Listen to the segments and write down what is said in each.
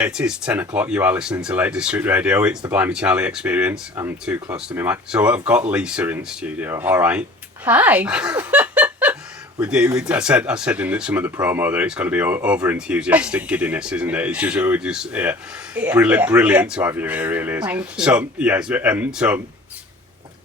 It is 10 o'clock, you are listening to Lake District Radio, it's the Blimey Charlie Experience. I'm too close to my mic. So I've got Lisa in the studio, alright? Hi! I said in some of the promo that it's going to be over-enthusiastic giddiness, isn't it? It's just, brilliant to have you here, really is. Thank you. So, yes, so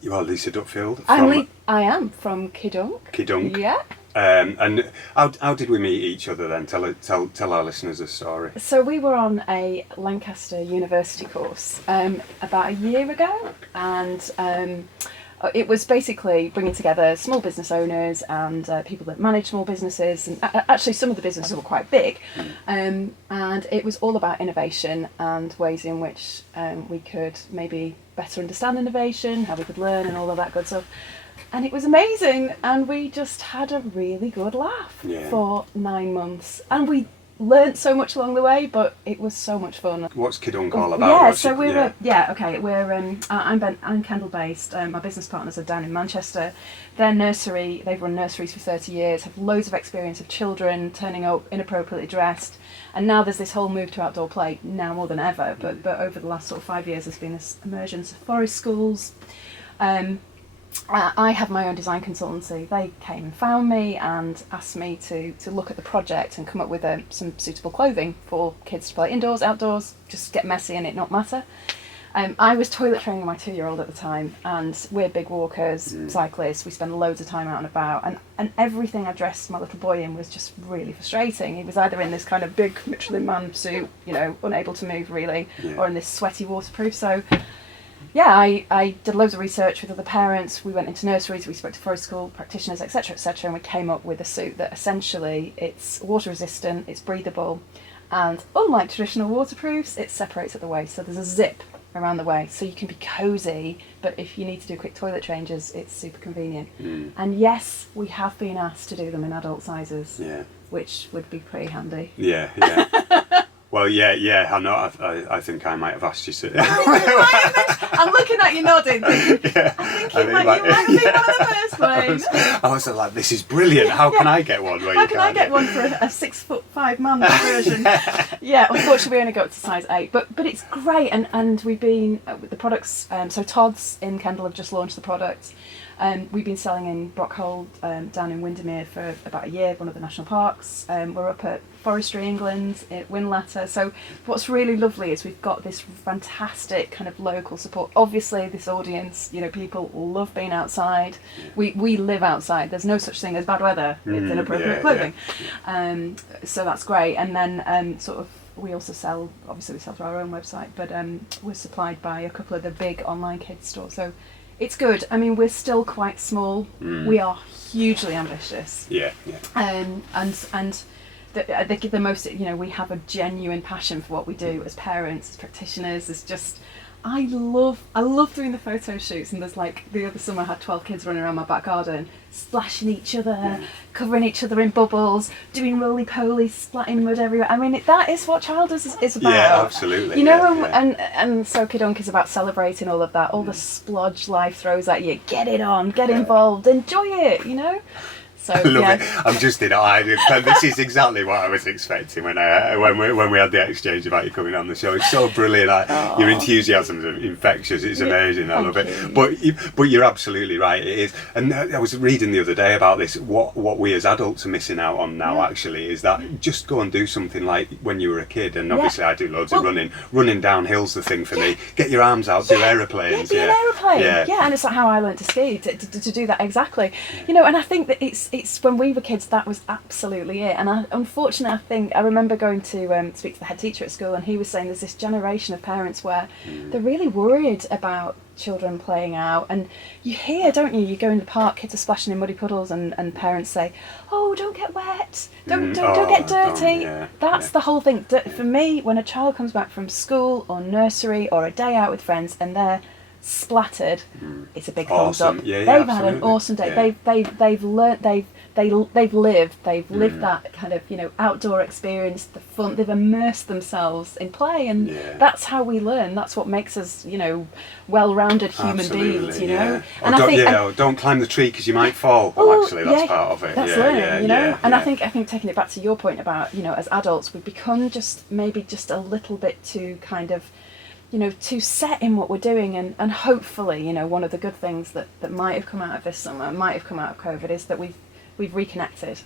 you are Lisa Dutfield? I am from Kidunk. Kidunk. Yeah. And how did we meet each other then? Tell our listeners a story. So we were on a Lancaster University course about a year ago, and it was basically bringing together small business owners and people that manage small businesses, and actually some of the businesses were quite big, and it was all about innovation and ways in which we could maybe better understand innovation, how we could learn and all of that good stuff. And it was amazing, and we just had a really good laugh for 9 months, and we learnt so much along the way, but it was so much fun. What's Kidunk all about? I'm Kendal based. My business partners are down in Manchester. They've run nurseries for 30 years, have loads of experience of children turning up inappropriately dressed, and now there's this whole move to outdoor play, now more than ever, but over the last sort of 5 years there's been this emergence of forest schools. I have my own design consultancy. They came and found me and asked me to look at the project and come up with some suitable clothing for kids to play indoors, outdoors, just get messy and it not matter. I was toilet training my 2-year-old at the time, and we're big walkers, cyclists, we spend loads of time out and about, and everything I dressed my little boy in was just really frustrating. He was either in this kind of big Michelin Man suit, unable to move really, or in this sweaty waterproof. So yeah, I did loads of research with other parents. We went into nurseries, we spoke to forest school practitioners, etc., and we came up with a suit that essentially it's water resistant, it's breathable, and unlike traditional waterproofs, it separates at the waist. So there's a zip around the waist, so you can be cosy, but if you need to do quick toilet changes, it's super convenient. And yes, we have been asked to do them in adult sizes, which would be pretty handy. Yeah. Well, I know. I think I might have asked you to. I'm looking at you nodding. I think you might have been one of the first ones. I was like, this is brilliant. How can I get one? How can I get one for a 6'5" man version? Yeah, unfortunately we only got to size 8, but it's great. And we've been with the products. So Todd's in Kendal have just launched the product. We've been selling in Brockhold down in Windermere for about a year, one of the national parks. We're up at Forestry England at Winlatter. So what's really lovely is we've got this fantastic kind of local support. Obviously this audience, people love being outside. We live outside. There's no such thing as bad weather. It's inappropriate clothing. So that's great. And then we also sell, obviously we sell through our own website, but we're supplied by a couple of the big online kids stores. So it's good. I mean, we're still quite small. We are hugely ambitious. And the most, we have a genuine passion for what we do as parents, as practitioners. It's just, I love doing the photo shoots, and there's like, the other summer I had 12 kids running around my back garden, splashing each other, covering each other in bubbles, doing roly-poly, splatting mud everywhere. I mean, that is what childhood is about. Yeah, absolutely. And so Kidunk is about celebrating all of that, all the splodge life throws at you. Get it on, get involved, enjoy it, So, I love it. I'm just in awe. This is exactly what I was expecting when we had the exchange about you coming on the show. It's so brilliant. Your enthusiasm is infectious. It's amazing. I love it. But you're absolutely right. It is. And I was reading the other day about this. What we as adults are missing out on now actually is that just go and do something like when you were a kid. And obviously I do loads of running. Running downhill's the thing for me. Get your arms out. Do aeroplanes. Be an aeroplane. Yeah, and it's like how I learned to ski to do that exactly. And I think that it's when we were kids that was absolutely it. And unfortunately I remember going to speak to the head teacher at school, and he was saying there's this generation of parents where they're really worried about children playing out, and you hear, don't you go in the park, kids are splashing in muddy puddles, and parents say, oh, don't get wet, don't get dirty. That's the whole thing. For me, when a child comes back from school or nursery or a day out with friends and they're Splattered, it's a big Awesome. thumbs up. Yeah, yeah, They've had an absolutely. awesome day. Yeah. They've learnt. They've lived that kind of, you know, outdoor experience, the fun. They've immersed themselves in play, and that's how we learn. That's what makes us, you know, well-rounded human beings. You know, Yeah. and Or I think or don't climb the tree because you might fall. Well, actually, that's yeah, part of it. That's yeah, learning, yeah, you know. yeah, And yeah. I think taking it back to your point about, you know, as adults, we've become just maybe just a little bit too kind of, you know, too set in what we're doing, and hopefully, you know, one of the good things that might have come out of this summer, might have come out of COVID, is that we've reconnected.